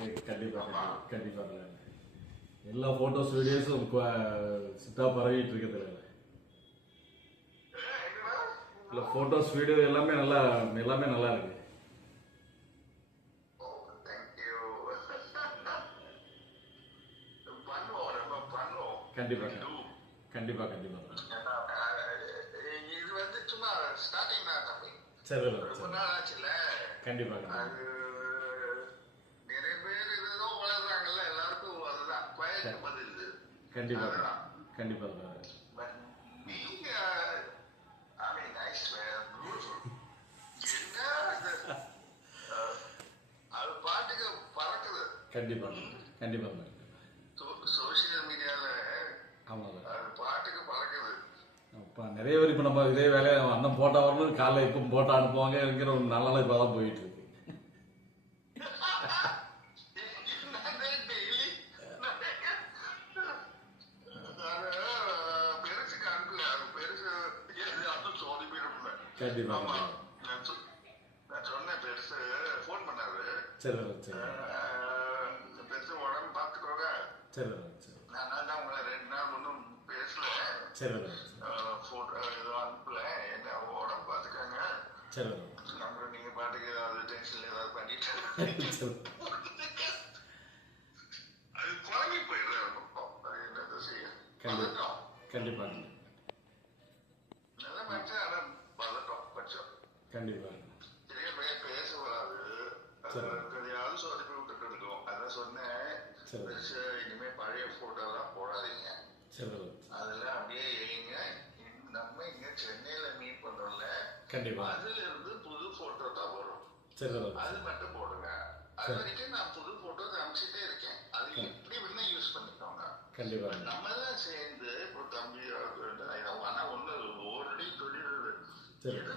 கண்டிப்பாக கண்டிப்பாக எல்லா ஃபோட்டோஸ் வீடியோஸும் சிட்டா பரவிட்டு இருக்குது. இல்லை ஃபோட்டோஸ் வீடியோ எல்லாமே நல்லா இருக்கு. கண்டிப்பா கண்டிப்பா கண்டிப்பா இது வந்து சும்மா ஸ்டார்டிங் தான் தம்பி. சரி ரொம்ப நாள் ஆச்சுல்ல. கண்டிப்பா அது நிறைய பேர் இதுதான் வளர்றாங்கல்ல, எல்லாருக்கும் அதுதான் குவாலிட்டி பதில். கண்டிப்பா கண்டிப்பா பட் நீங்க ஐ மீன் நைஸ் பியூட்டிஃபுல். என்ன அது பாட்டுக்கு பறக்குது. கண்டிப்பா கண்டிப்பா சோசியல் மீடியால ஆமாம் அது பாட்டுக்கு பறக்குது. இப்போ நிறைய பேர் இப்போ நம்ம இதே வேலையை அண்ணன் போட்டோ வரணும் காலைல இப்போ போட்டோ அனுப்புவாங்கிற ஒரு நல்ல நாள் இப்போ தான் போயிட்டு இருக்கு. கண்டிப்பா நான் சொன்னேன், பெருசு போன் பண்ணாரு. சரி சரி பெருசு உடம்பு பார்த்துக்கோங்க. சரி சரி நான் தான் உங்களை 2 நாள் ஒன்றும் பேசல. சரி போட்டோ ஏதோ அனுப்பல. என்ன உடம்பு பார்த்துக்கோங்க. சரி அப்புறம் நீங்க பாட்டுக்கு ஏதாவது டென்ஷன்ல ஏதாவது பண்ணிட்டு அது குழம்பி போயிடுறாரு. அது என்னது செய்ய பதட்டம். கண்டிப்பா நல்ல மனுஷன், ஆனா பதட்டம் கொஞ்சம். கண்டிப்பா நிறைய பேர் பேச வராது. எதையாவது சொதப்பி விட்டுட்டு இருக்கோம். அதான் சொன்னேன், பெருசு இனிமே பழைய போட்டோலாம் போடாதீங்க. அதெல்லாம் அப்படியே எங்க நம்ம இங்க சென்னையில மீட் பண்றோம்ல, கண்டிப்பா அதுல இருந்து புது போட்டோ தான் வரும். அது மட்டும் போடுங்க. அது வரைக்கும் நான் புது போட்டோ அனுப்பிச்சுட்டே இருக்கேன். அது எப்படி வேணா யூஸ் பண்ணிக்கோங்க. கண்டிப்பா நம்ம எல்லாம் சேர்ந்து இப்போ தம்பி ஆனா ஒண்ணு ஓரடி தொழில் எது